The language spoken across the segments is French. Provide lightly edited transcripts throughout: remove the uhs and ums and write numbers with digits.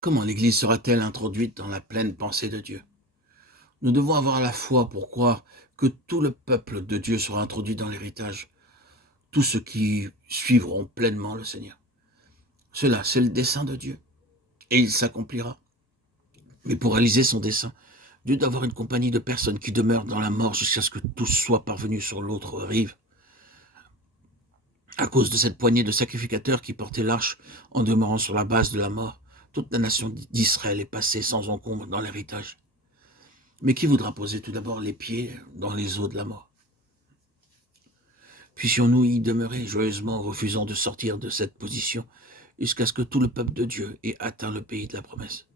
Comment l'Église sera-t-elle introduite dans la pleine pensée de Dieu? Nous devons avoir la foi pour croire que tout le peuple de Dieu sera introduit dans l'héritage, tous ceux qui suivront pleinement le Seigneur. Cela, c'est le dessein de Dieu, et il s'accomplira. Mais pour réaliser son dessein, Dieu doit avoir une compagnie de personnes qui demeurent dans la mort jusqu'à ce que tous soient parvenus sur l'autre rive. À cause de cette poignée de sacrificateurs qui portaient l'arche en demeurant sur la base de la mort, toute la nation d'Israël est passée sans encombre dans l'héritage. Mais qui voudra poser tout d'abord les pieds dans les eaux de la mort? Puissions-nous y demeurer joyeusement, refusant de sortir de cette position, jusqu'à ce que tout le peuple de Dieu ait atteint le pays de la promesse.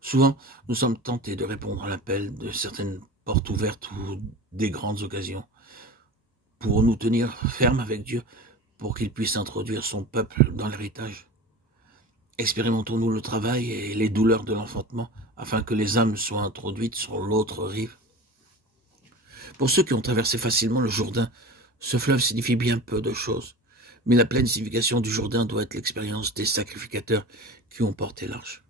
Souvent, nous sommes tentés de répondre à l'appel de certaines portes ouvertes ou des grandes occasions, pour nous tenir fermes avec Dieu, pour qu'il puisse introduire son peuple dans l'héritage. Expérimentons-nous le travail et les douleurs de l'enfantement, afin que les âmes soient introduites sur l'autre rive? Pour ceux qui ont traversé facilement le Jourdain, ce fleuve signifie bien peu de choses, mais la pleine signification du Jourdain doit être l'expérience des sacrificateurs qui ont porté l'arche.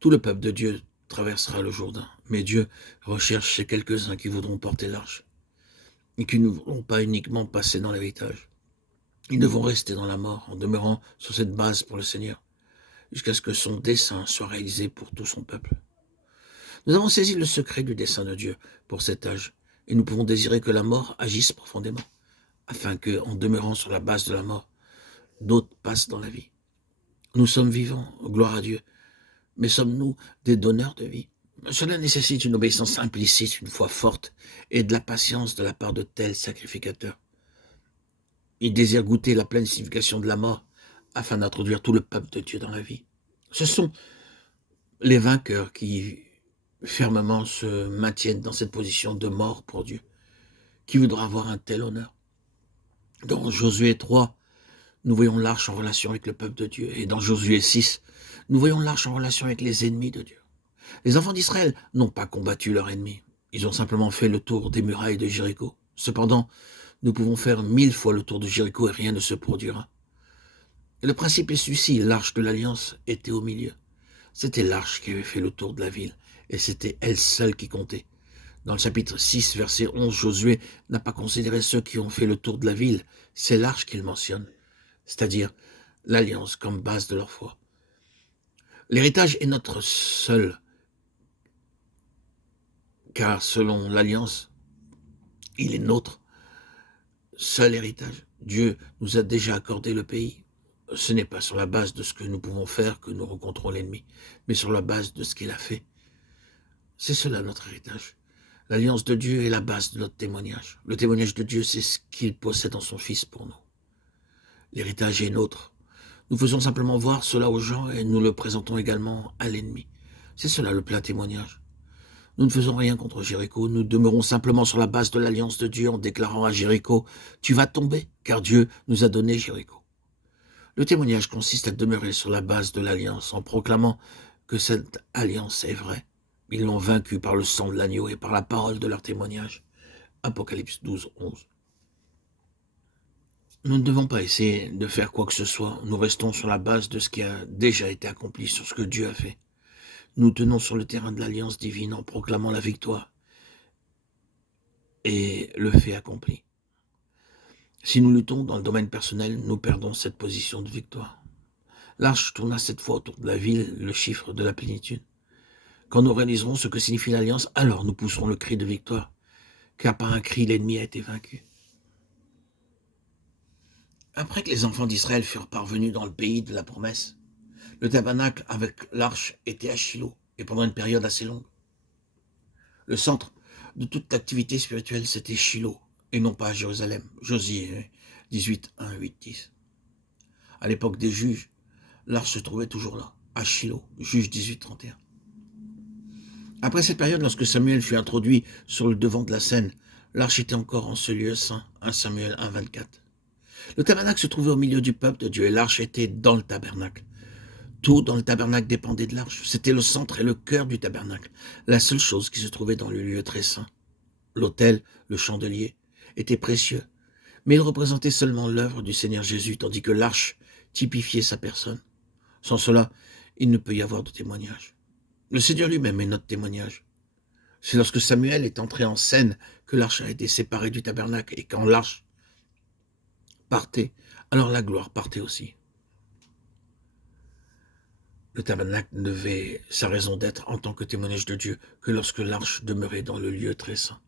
Tout le peuple de Dieu traversera le Jourdain, mais Dieu recherche ces quelques-uns qui voudront porter l'arche, et qui ne voudront pas uniquement passer dans l'héritage. Ils devront rester dans la mort, en demeurant sur cette base pour le Seigneur, jusqu'à ce que son dessein soit réalisé pour tout son peuple. Nous avons saisi le secret du dessein de Dieu pour cet âge, et nous pouvons désirer que la mort agisse profondément, afin que, en demeurant sur la base de la mort, d'autres passent dans la vie. Nous sommes vivants, gloire à Dieu, mais sommes-nous des donneurs de vie? Cela nécessite une obéissance implicite, une foi forte, et de la patience de la part de tels sacrificateurs. Ils désirent goûter la pleine signification de la mort, afin d'introduire tout le peuple de Dieu dans la vie. Ce sont les vainqueurs qui fermement se maintiennent dans cette position de mort pour Dieu. Qui voudra avoir un tel honneur? Dans Josué 3, nous voyons l'arche en relation avec le peuple de Dieu. Et dans Josué 6, nous voyons l'arche en relation avec les ennemis de Dieu. Les enfants d'Israël n'ont pas combattu leurs ennemis. Ils ont simplement fait le tour des murailles de Jéricho. Cependant, nous pouvons faire 1000 fois le tour de Jéricho et rien ne se produira. Et le principe est celui-ci, l'arche de l'Alliance était au milieu. C'était l'arche qui avait fait le tour de la ville, et c'était elle seule qui comptait. Dans le chapitre 6, verset 11, Josué n'a pas considéré ceux qui ont fait le tour de la ville, c'est l'arche qu'il mentionne, c'est-à-dire l'Alliance comme base de leur foi. L'héritage est notre seul, car selon l'Alliance, il est notre seul héritage. Dieu nous a déjà accordé le pays. Ce n'est pas sur la base de ce que nous pouvons faire que nous rencontrons l'ennemi, mais sur la base de ce qu'il a fait. C'est cela notre héritage. L'alliance de Dieu est la base de notre témoignage. Le témoignage de Dieu, c'est ce qu'il possède en son Fils pour nous. L'héritage est nôtre. Nous faisons simplement voir cela aux gens et nous le présentons également à l'ennemi. C'est cela le plein témoignage. Nous ne faisons rien contre Jéricho, nous demeurons simplement sur la base de l'alliance de Dieu en déclarant à Jéricho, « Tu vas tomber, car Dieu nous a donné Jéricho. » Le témoignage consiste à demeurer sur la base de l'alliance en proclamant que cette alliance est vraie. Ils l'ont vaincu par le sang de l'agneau et par la parole de leur témoignage. Apocalypse 12, 11. Nous ne devons pas essayer de faire quoi que ce soit. Nous restons sur la base de ce qui a déjà été accompli, sur ce que Dieu a fait. Nous tenons sur le terrain de l'alliance divine en proclamant la victoire et le fait accompli. Si nous luttons dans le domaine personnel, nous perdons cette position de victoire. L'arche tourna cette fois autour de la ville, le chiffre de la plénitude. Quand nous réaliserons ce que signifie l'alliance, alors nous pousserons le cri de victoire, car par un cri, l'ennemi a été vaincu. Après que les enfants d'Israël furent parvenus dans le pays de la promesse, le tabernacle avec l'arche était à Shilo, et pendant une période assez longue. Le centre de toute l'activité spirituelle, c'était Shilo, et non pas Jérusalem. Josué 18, 1, 8, 10. À l'époque des juges, l'arche se trouvait toujours là, à Shilo, Juge 18, 31. Après cette période, lorsque Samuel fut introduit sur le devant de la scène, l'arche était encore en ce lieu saint, 1 Samuel 1, 24. Le tabernacle se trouvait au milieu du peuple de Dieu et l'arche était dans le tabernacle. Tout dans le tabernacle dépendait de l'arche. C'était le centre et le cœur du tabernacle. La seule chose qui se trouvait dans le lieu très saint, l'autel, le chandelier, était précieux. Mais il représentait seulement l'œuvre du Seigneur Jésus, tandis que l'arche typifiait sa personne. Sans cela, il ne peut y avoir de témoignage. Le Seigneur lui-même est notre témoignage. C'est lorsque Samuel est entré en scène que l'arche a été séparée du tabernacle, et quand l'arche partait, alors la gloire partait aussi. Le tabernacle n'avait sa raison d'être en tant que témoignage de Dieu que lorsque l'arche demeurait dans le lieu très saint.